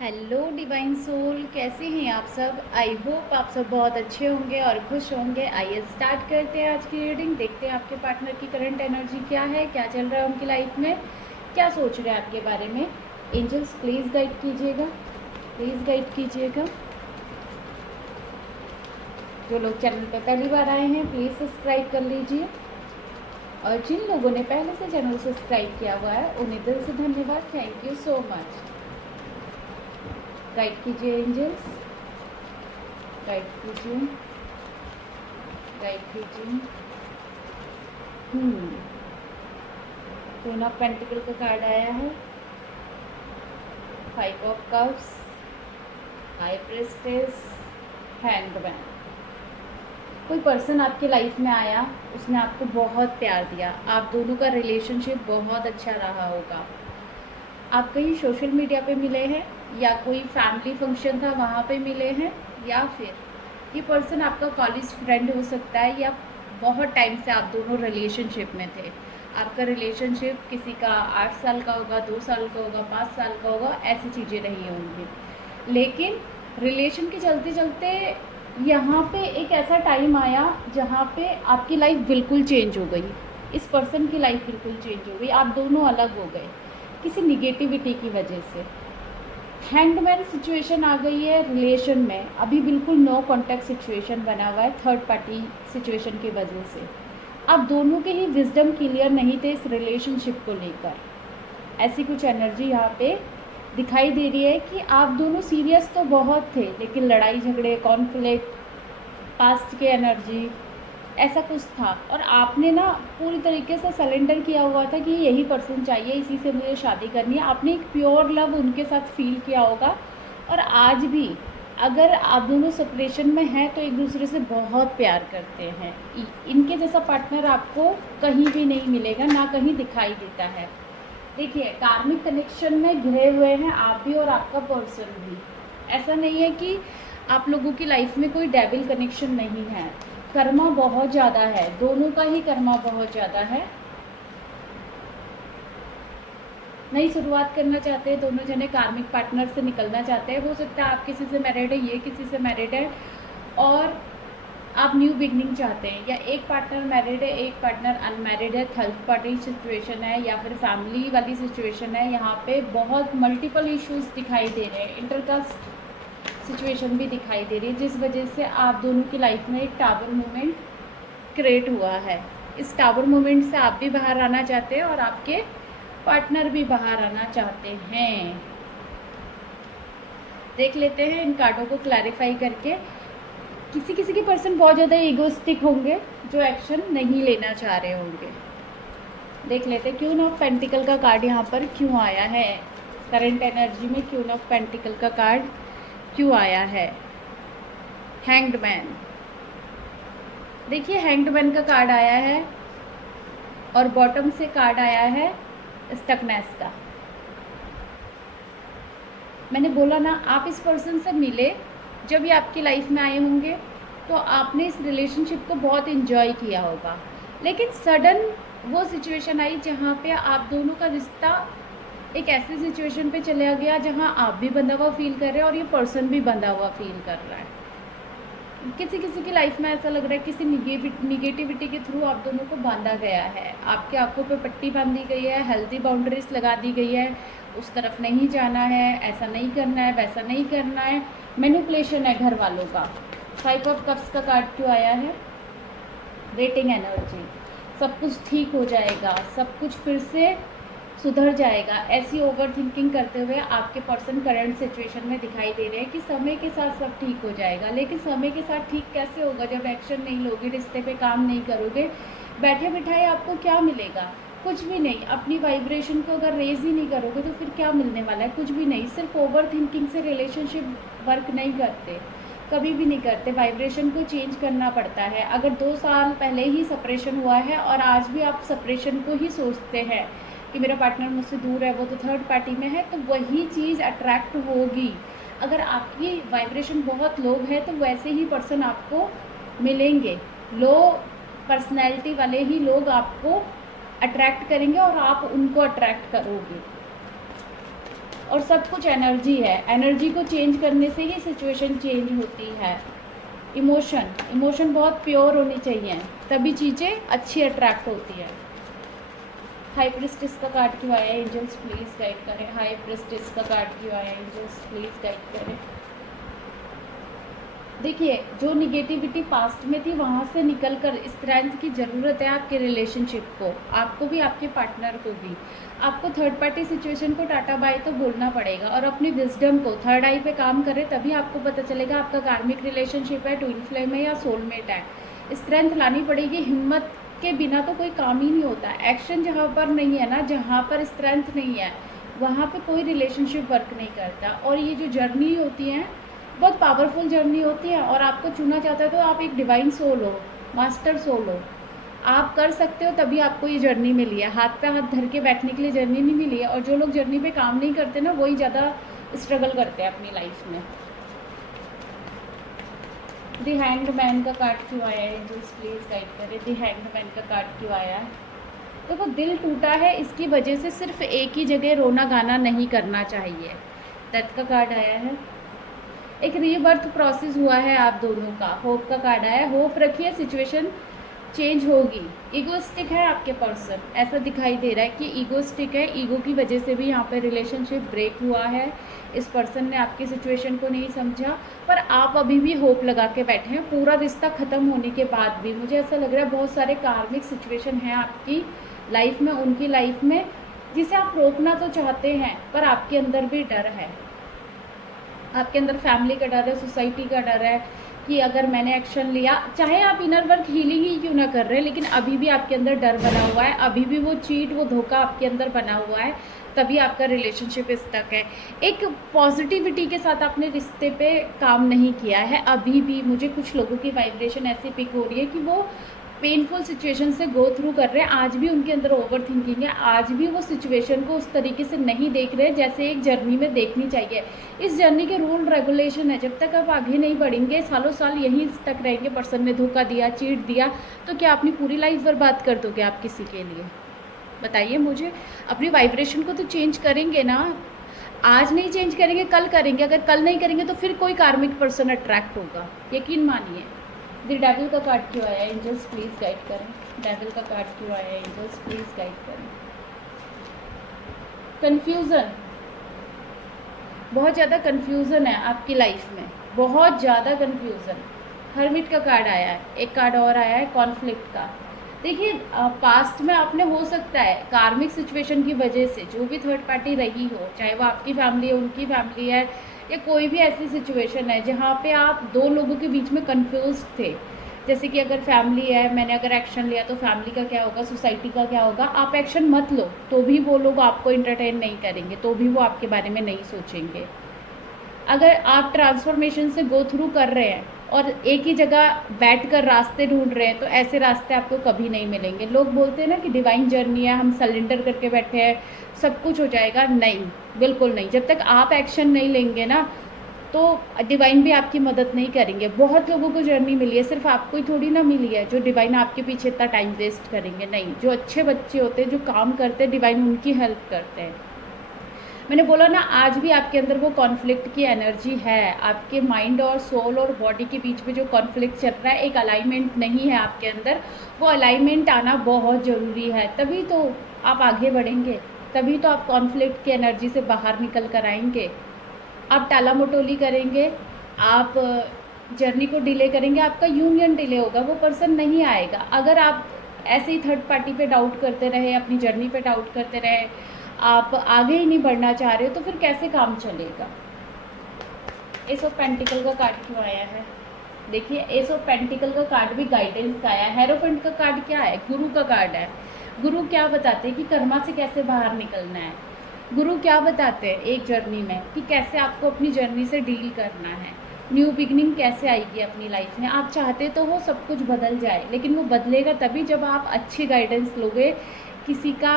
Hello divine soul, कैसे हैं आप सब। आई होप आप सब बहुत अच्छे होंगे और खुश होंगे। आइए स्टार्ट करते हैं आज की रीडिंग। देखते हैं आपके पार्टनर की करंट एनर्जी क्या है, क्या चल रहा है उनकी लाइफ में, क्या सोच रहे हैं आपके बारे में। एंजल्स प्लीज़ गाइड कीजिएगा, प्लीज़ गाइड कीजिएगा। जो लोग चैनल पर पहली बार आए हैं प्लीज़ सब्सक्राइब कर लीजिए, और जिन लोगों ने पहले से चैनल सब्सक्राइब किया हुआ है उन्हें दिल से धन्यवाद। Thank you so much. Guide कीजिए एंजल्स, गाइड कीजिए, गाइड कीजिए। क्वीन ऑफ पेंटिकल का कार्ड आया है, 5 ऑफ कप्स, हाई प्रेस्टेस, हैंगमैन। कोई पर्सन आपके लाइफ में आया, उसने आपको बहुत प्यार दिया, आप दोनों का रिलेशनशिप बहुत अच्छा रहा होगा। आप कहीं सोशल मीडिया पे मिले हैं, या कोई फैमिली फंक्शन था वहाँ पे मिले हैं, या फिर ये पर्सन आपका कॉलेज फ्रेंड हो सकता है, या बहुत टाइम से आप दोनों रिलेशनशिप में थे। आपका रिलेशनशिप किसी का 8 साल का होगा, 2 साल का होगा, 5 साल का होगा, ऐसी चीज़ें रही होंगी। लेकिन रिलेशन के चलते चलते यहाँ पे एक ऐसा टाइम आया जहाँ पे आपकी लाइफ बिल्कुल चेंज हो गई, इस पर्सन की लाइफ बिल्कुल चेंज हो गई, आप दोनों अलग हो गए किसी निगेटिविटी की वजह से। हैंगमैन सिचुएशन आ गई है रिलेशन में, अभी बिल्कुल नो कॉन्टैक्ट सिचुएशन बना हुआ है थर्ड पार्टी सिचुएशन की वजह से। आप दोनों के ही विजडम क्लियर नहीं थे इस रिलेशनशिप को लेकर। ऐसी कुछ एनर्जी यहाँ पे दिखाई दे रही है कि आप दोनों सीरियस तो बहुत थे, लेकिन लड़ाई झगड़े, कॉन्फ्लिक्ट, पास्ट की एनर्जी, ऐसा कुछ था। और आपने ना पूरी तरीके से सरेंडर किया हुआ था कि यही पर्सन चाहिए, इसी से मुझे शादी करनी है। आपने एक प्योर लव उनके साथ फील किया होगा। और आज भी अगर आप दोनों सेपरेशन में हैं तो एक दूसरे से बहुत प्यार करते हैं। इनके जैसा पार्टनर आपको कहीं भी नहीं मिलेगा, ना कहीं दिखाई देता है। देखिए, कार्मिक कनेक्शन में घिरे हुए हैं आप भी और आपका पर्सन भी। ऐसा नहीं है कि आप लोगों की लाइफ में कोई डेविल कनेक्शन नहीं है। कर्मा बहुत ज़्यादा है, दोनों का ही कर्मा बहुत ज़्यादा है। नई शुरुआत करना चाहते हैं दोनों जने, कार्मिक पार्टनर से निकलना चाहते हैं। हो सकता है आप किसी से मैरिड है, ये किसी से मैरिड है, और आप न्यू बिगनिंग चाहते हैं, या एक पार्टनर मैरिड है, एक पार्टनर अनमैरिड है, थर्ड पार्टी सिचुएशन है, या फिर फैमिली वाली सिचुएशन है। यहाँ पे बहुत मल्टीपल इश्यूज दिखाई दे रहे हैं, इंटरकास्ट सिचुएशन भी दिखाई दे रही है, जिस वजह से आप दोनों की लाइफ में एक टावर मूवमेंट क्रिएट हुआ है। इस टावर मूवमेंट से आप भी बाहर आना चाहते हैं और आपके पार्टनर भी बाहर आना चाहते हैं। देख लेते हैं इन कार्डों को क्लैरिफाई करके। किसी किसी के पर्सन बहुत ज़्यादा ईगोइस्टिक होंगे, जो एक्शन नहीं लेना चाह रहे होंगे। देख लेते हैं क्वीन ऑफ पेंटिकल का कार्ड यहाँ पर क्यों आया है। करंट एनर्जी में क्वीन ऑफ पेंटिकल का कार्ड क्यों आया है। हैंग्ड मैन, देखिए हैंग्ड मैन का कार्ड आया है, और बॉटम से कार्ड आया है स्टकनेस का। मैंने बोला ना, आप इस पर्सन से मिले, जब ये आपकी लाइफ में आए होंगे तो आपने इस रिलेशनशिप को बहुत इन्जॉय किया होगा। लेकिन सडन वो सिचुएशन आई जहाँ पे आप दोनों का रिश्ता एक ऐसी सिचुएशन पे चला गया जहाँ आप भी बंधा हुआ फील कर रहे हैं और ये पर्सन भी बंधा हुआ फील कर रहा है। किसी किसी की लाइफ में ऐसा लग रहा है किसी निगेटिविटी के थ्रू आप दोनों को बांधा गया है, आपके आंखों पे पट्टी बांधी गई है, हेल्दी बाउंड्रीज लगा दी गई है, उस तरफ नहीं जाना है, ऐसा नहीं करना है, वैसा नहीं करना है। मैनिपुलेशन है घर वालों का। 5 ऑफ कप्स का कार्ड क्यों आया है। वेटिंग एनर्जी, सब कुछ ठीक हो जाएगा, सब कुछ फिर से सुधर जाएगा, ऐसी ओवर थिंकिंग करते हुए आपके पर्सन करंट सिचुएशन में दिखाई दे रहे हैं कि समय के साथ सब ठीक हो जाएगा। लेकिन समय के साथ ठीक कैसे होगा जब एक्शन नहीं लोगे, रिश्ते पे काम नहीं करोगे, बैठे बिठाए आपको क्या मिलेगा, कुछ भी नहीं। अपनी वाइब्रेशन को अगर रेज ही नहीं करोगे तो फिर क्या मिलने वाला है, कुछ भी नहीं। सिर्फ ओवर थिंकिंग से रिलेशनशिप वर्क नहीं करते, कभी भी नहीं करते। वाइब्रेशन को चेंज करना पड़ता है। अगर 2 साल पहले ही सेपरेशन हुआ है और आज भी आप सेपरेशन को ही सोचते हैं कि मेरा पार्टनर मुझसे दूर है, वो तो थर्ड पार्टी में है, तो वही चीज़ अट्रैक्ट होगी। अगर आपकी वाइब्रेशन बहुत लो है तो वैसे ही पर्सन आपको मिलेंगे। लो पर्सनैलिटी वाले ही लोग आपको अट्रैक्ट करेंगे और आप उनको अट्रैक्ट करोगे। और सब कुछ एनर्जी है, एनर्जी को चेंज करने से ही सिचुएशन चेंज होती है। इमोशन बहुत प्योर होनी चाहिए, तभी चीज़ें अच्छी अट्रैक्ट होती है। हाई प्रिस्टेस का कार्ड क्यों आया है? एंजल्स प्लीज़ गाइड करें। हाई प्रिस्टेस का कार्ड क्यों आया है? एंजल्स प्लीज़ गाइड करें। देखिए, जो निगेटिविटी पास्ट में थी वहाँ से निकल कर स्ट्रेंथ की ज़रूरत है आपके रिलेशनशिप को, आपको भी, आपके पार्टनर को भी। आपको थर्ड पार्टी सिचुएशन को टाटा बाय तो बोलना पड़ेगा और अपनी विजडम को थर्ड आई पे काम करें, तभी आपको पता चलेगा आपका कार्मिक रिलेशनशिप है, ट्विन फ्लेम है या सोलमेट है। स्ट्रेंथ लानी पड़ेगी, हिम्मत के बिना तो कोई काम ही नहीं होता। एक्शन जहाँ पर नहीं है ना, जहाँ पर स्ट्रेंथ नहीं है, वहाँ पे कोई रिलेशनशिप वर्क नहीं करता। और ये जो जर्नी होती है बहुत पावरफुल जर्नी होती है, और आपको चुना जाता है तो आप एक डिवाइन सोल हो, मास्टर सोल हो, आप कर सकते हो, तभी आपको ये जर्नी मिली है। हाथ पे हाथ धर के बैठने के लिए जर्नी नहीं मिली है। और जो लोग जर्नी पे काम नहीं करते ना, वही ज़्यादा स्ट्रगल करते हैं अपनी लाइफ में। द हैंग्ड मैन का कार्ड क्यों आया है? एंजल्स प्लीज़ गाइड करें। द हैंग्ड मैन का कार्ड क्यों आया है? देखो, दिल टूटा है, इसकी वजह से सिर्फ एक ही जगह रोना गाना नहीं करना चाहिए। डेथ का कार्ड आया है। एक रीबर्थ प्रोसेस हुआ है आप दोनों का। होप का कार्ड आया है। होप रखिए, सिचुएशन चेंज होगी। ईगोस्टिक है आपके पर्सन, ऐसा दिखाई दे रहा है कि ईगोस्टिक है। ईगो की वजह से भी यहाँ पे रिलेशनशिप ब्रेक हुआ है। इस पर्सन ने आपकी सिचुएशन को नहीं समझा, पर आप अभी भी होप लगा के बैठे हैं। पूरा रिश्ता ख़त्म होने के बाद भी मुझे ऐसा लग रहा है बहुत सारे कार्मिक सिचुएशन हैं आपकी लाइफ में, उनकी लाइफ में, जिसे आप रोकना तो चाहते हैं, पर आपके अंदर भी डर है। आपके अंदर फैमिली का डर है, सोसाइटी का डर है कि अगर मैंने एक्शन लिया, चाहे आप इनर वर्क हीलिंग ही क्यों ना कर रहे हैं, लेकिन अभी भी आपके अंदर डर बना हुआ है, अभी भी वो चीट, वो धोखा आपके अंदर बना हुआ है, तभी आपका रिलेशनशिप स्टक है। एक पॉजिटिविटी के साथ आपने रिश्ते पे काम नहीं किया है अभी भी। मुझे कुछ लोगों की वाइब्रेशन ऐसी पिक हो रही है कि वो पेनफुल सिचुएशन से गो थ्रू कर रहे हैं, आज भी उनके अंदर ओवर थिंकिंग है, आज भी वो सिचुएशन को उस तरीके से नहीं देख रहे जैसे एक जर्नी में देखनी चाहिए। इस जर्नी के रूल रेगुलेशन है, जब तक आप आगे नहीं बढ़ेंगे, सालों साल यहीं स्टक रहेंगे। पर्सन ने धोखा दिया, चीट दिया, तो क्या अपनी पूरी लाइफ बर्बाद कर दोगे आप किसी के लिए? बताइए मुझे। अपनी वाइब्रेशन को तो चेंज करेंगे ना, आज नहीं चेंज करेंगे कल करेंगे। अगर कल नहीं करेंगे तो फिर कोई कार्मिक पर्सन अट्रैक्ट होगा, यकीन मानिए। द डेविल का कार्ड क्यों आया है? एंजल्स प्लीज़ गाइड करें। डेविल का कार्ड क्यों आया है? एंजल्स प्लीज़ गाइड करें। कन्फ्यूज़न, बहुत ज़्यादा कन्फ्यूज़न है आपकी लाइफ में, बहुत ज़्यादा कन्फ्यूज़न। हर्मिट का कार्ड आया है, एक कार्ड और आया है कॉन्फ्लिक्ट का। देखिए, पास्ट में आपने, हो सकता है कार्मिक सिचुएशन की वजह से, जो भी थर्ड पार्टी रही हो, चाहे वो आपकी फैमिली है, उनकी फैमिली है, या कोई भी ऐसी सिचुएशन है जहाँ पे आप दो लोगों के बीच में कंफ्यूज थे। जैसे कि अगर फैमिली है, मैंने अगर एक्शन लिया तो फैमिली का क्या होगा, सोसाइटी का क्या होगा। आप एक्शन मत लो तो भी वो लोग आपको इंटरटेन नहीं करेंगे, तो भी वो आपके बारे में नहीं सोचेंगे। अगर आप ट्रांसफॉर्मेशन से गो थ्रू कर रहे हैं और एक ही जगह बैठकर रास्ते ढूंढ रहे हैं, तो ऐसे रास्ते आपको कभी नहीं मिलेंगे। लोग बोलते हैं ना कि डिवाइन जर्नी है, हम सरेंडर करके बैठे हैं, सब कुछ हो जाएगा। नहीं, बिल्कुल नहीं। जब तक आप एक्शन नहीं लेंगे ना, तो डिवाइन भी आपकी मदद नहीं करेंगे। बहुत लोगों को जर्नी मिली है, सिर्फ आपको ही थोड़ी ना मिली है जो डिवाइन आपके पीछे इतना टाइम वेस्ट करेंगे। नहीं, जो अच्छे बच्चे होते हैं, जो काम करते हैं, डिवाइन उनकी हेल्प करते हैं। मैंने बोला ना, आज भी आपके अंदर वो कॉन्फ्लिक्ट की एनर्जी है। आपके माइंड और सोल और बॉडी के बीच में जो कॉन्फ्लिक्ट चल रहा है, एक अलाइनमेंट नहीं है आपके अंदर, वो अलाइनमेंट आना बहुत ज़रूरी है। तभी तो आप आगे बढ़ेंगे, तभी तो आप कॉन्फ्लिक्ट की एनर्जी से बाहर निकल कर आएंगे। आप टाला मटोली करेंगे, आप जर्नी को डिले करेंगे, आपका यूनियन डिले होगा, वो पर्सन नहीं आएगा। अगर आप ऐसे ही थर्ड पार्टी पे डाउट करते रहे, अपनी जर्नी पे डाउट करते रहे, आप आगे ही नहीं बढ़ना चाह रहे हो, तो फिर कैसे काम चलेगा? एस ऑफ पेंटिकल का कार्ड क्यों आया है? देखिए, एस ऑफ पेंटिकल का कार्ड भी गाइडेंस का आया है। हेरोफेंट का कार्ड क्या है? गुरु का कार्ड है। गुरु क्या बताते हैं कि कर्मा से कैसे बाहर निकलना है। गुरु क्या बताते हैं एक जर्नी में कि कैसे आपको अपनी जर्नी से डील करना है, न्यू बिगनिंग कैसे आएगी अपनी लाइफ में। आप चाहते तो हो सब कुछ बदल जाए, लेकिन वो बदलेगा तभी जब आप अच्छी गाइडेंस लोगे, किसी का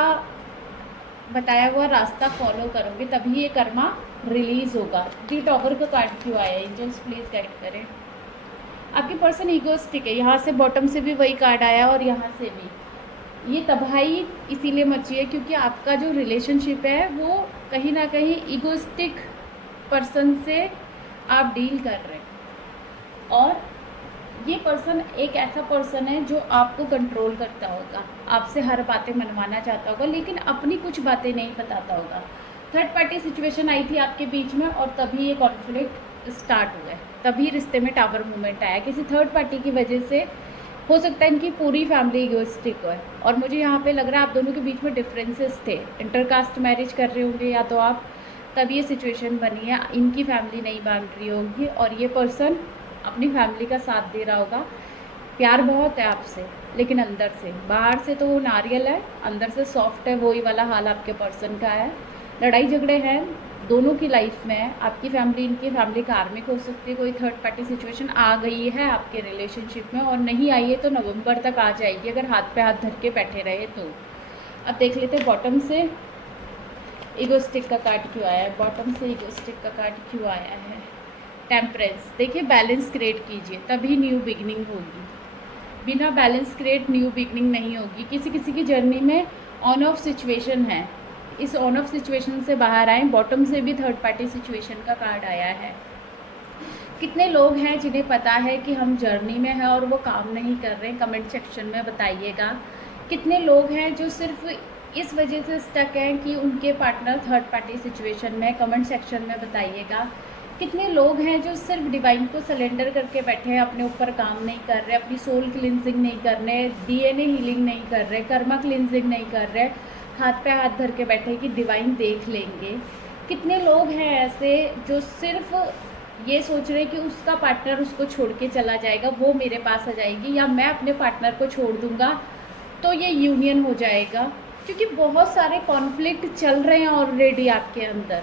बताया हुआ रास्ता फॉलो करोगे, तभी ये कर्मा रिलीज़ होगा। दी टॉवर का कार्ड क्यों आया है? एंजल्स प्लीज़ गाइड करें। आपके पर्सन ईगोस्टिक है, यहाँ से बॉटम से भी वही कार्ड आया और यहाँ से भी। ये तबाही इसीलिए मची है क्योंकि आपका जो रिलेशनशिप है वो कहीं ना कहीं इगोइस्टिक पर्सन से आप डील कर रहे हैं, और ये पर्सन एक ऐसा पर्सन है जो आपको कंट्रोल करता होगा, आपसे हर बातें मनवाना चाहता होगा, लेकिन अपनी कुछ बातें नहीं बताता होगा। थर्ड पार्टी सिचुएशन आई थी आपके बीच में और तभी ये कॉन्फ्लिक्ट स्टार्ट हुआ है, तभी रिश्ते में टावर मूवमेंट आया। किसी थर्ड पार्टी की वजह से हो सकता है इनकी पूरी फैमिली इगोइस्टिक है, और मुझे यहाँ पे लग रहा है आप दोनों के बीच में डिफरेंसेस थे, इंटरकास्ट मैरिज कर रहे होंगे या तो आप, तब ये सिचुएशन बनी है। इनकी फैमिली नहीं मान रही होगी और ये पर्सन अपनी फैमिली का साथ दे रहा होगा। प्यार बहुत है आपसे, लेकिन अंदर से, बाहर से तो वो नारियल है, अंदर से सॉफ्ट है, वही वाला हाल आपके पर्सन का है। लड़ाई झगड़े हैं दोनों की लाइफ में, आपकी फैमिली इनकी फैमिली कार्मिक हो सकती है, कोई थर्ड पार्टी सिचुएशन आ गई है आपके रिलेशनशिप में, और नहीं आई है तो नवंबर तक आ जाएगी अगर हाथ पे हाथ धर के बैठे रहे तो। अब देख लेते हैं बॉटम से इगोस्टिक का कार्ड क्यों आया है, बॉटम से इगोस्टिक का कार्ड क्यों आया है। टेम्परेंस, देखिए बैलेंस क्रिएट कीजिए तभी न्यू बिगनिंग होगी, बिना बैलेंस क्रिएट न्यू बिगनिंग नहीं होगी। किसी किसी की जर्नी में ऑन ऑफ सिचुएशन है, इस ऑन ऑफ सिचुएशन से बाहर आए। बॉटम से भी थर्ड पार्टी सिचुएशन का कार्ड आया है। कितने लोग हैं जिन्हें पता है कि हम जर्नी में हैं और वो काम नहीं कर रहे हैं, कमेंट सेक्शन में बताइएगा। कितने लोग हैं जो सिर्फ इस वजह से स्टक हैं कि उनके पार्टनर थर्ड पार्टी सिचुएशन में, कमेंट सेक्शन में बताइएगा। कितने लोग हैं जो सिर्फ डिवाइन को सरेंडर करके बैठे हैं, अपने ऊपर काम नहीं कर रहे, अपनी सोल क्लिनजिंग नहीं कर रहे, डीएनए हीलिंग नहीं कर रहे, कर्मा क्लिनजिंग नहीं कर रहे, हाथ पे हाथ धर के बैठे कि डिवाइन देख लेंगे। कितने लोग हैं ऐसे जो सिर्फ ये सोच रहे कि उसका पार्टनर उसको छोड़ के चला जाएगा, वो मेरे पास आ जाएगी, या मैं अपने पार्टनर को छोड़ दूंगा तो ये यूनियन हो जाएगा। क्योंकि बहुत सारे कॉन्फ्लिक्ट चल रहे हैं ऑलरेडी आपके अंदर।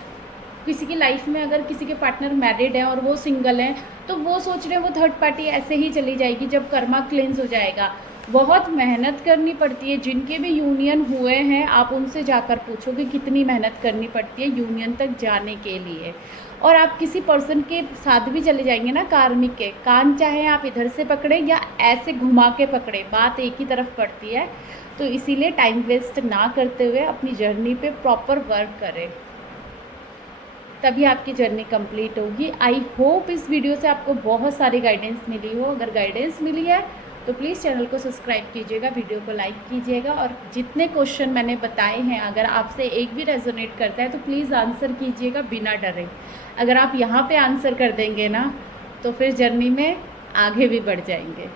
किसी की लाइफ में अगर किसी के पार्टनर मैरिड हैं और वो सिंगल हैं तो वो सोच रहे हैं वो थर्ड पार्टी ऐसे ही चली जाएगी जब कर्मा क्लेंस हो जाएगा। बहुत मेहनत करनी पड़ती है, जिनके भी यूनियन हुए हैं आप उनसे जाकर पूछोगे कितनी मेहनत करनी पड़ती है यूनियन तक जाने के लिए। और आप किसी पर्सन के साथ भी चले जाएंगे ना कार्मिक के, कान चाहे आप इधर से पकड़े या ऐसे घुमा के पकड़े, बात एक ही तरफ पड़ती है। तो इसीलिए टाइम वेस्ट ना करते हुए अपनी जर्नी पे प्रॉपर वर्क करें, तभी आपकी जर्नी कंप्लीट होगी। आई होप इस वीडियो से आपको बहुत सारी गाइडेंस मिली हो। अगर गाइडेंस मिली है तो प्लीज़ चैनल को सब्सक्राइब कीजिएगा, वीडियो को लाइक कीजिएगा, और जितने क्वेश्चन मैंने बताए हैं अगर आपसे एक भी रेजोनेट करता है तो प्लीज़ आंसर कीजिएगा बिना डरे। अगर आप यहाँ पे आंसर कर देंगे ना तो फिर जर्नी में आगे भी बढ़ जाएंगे।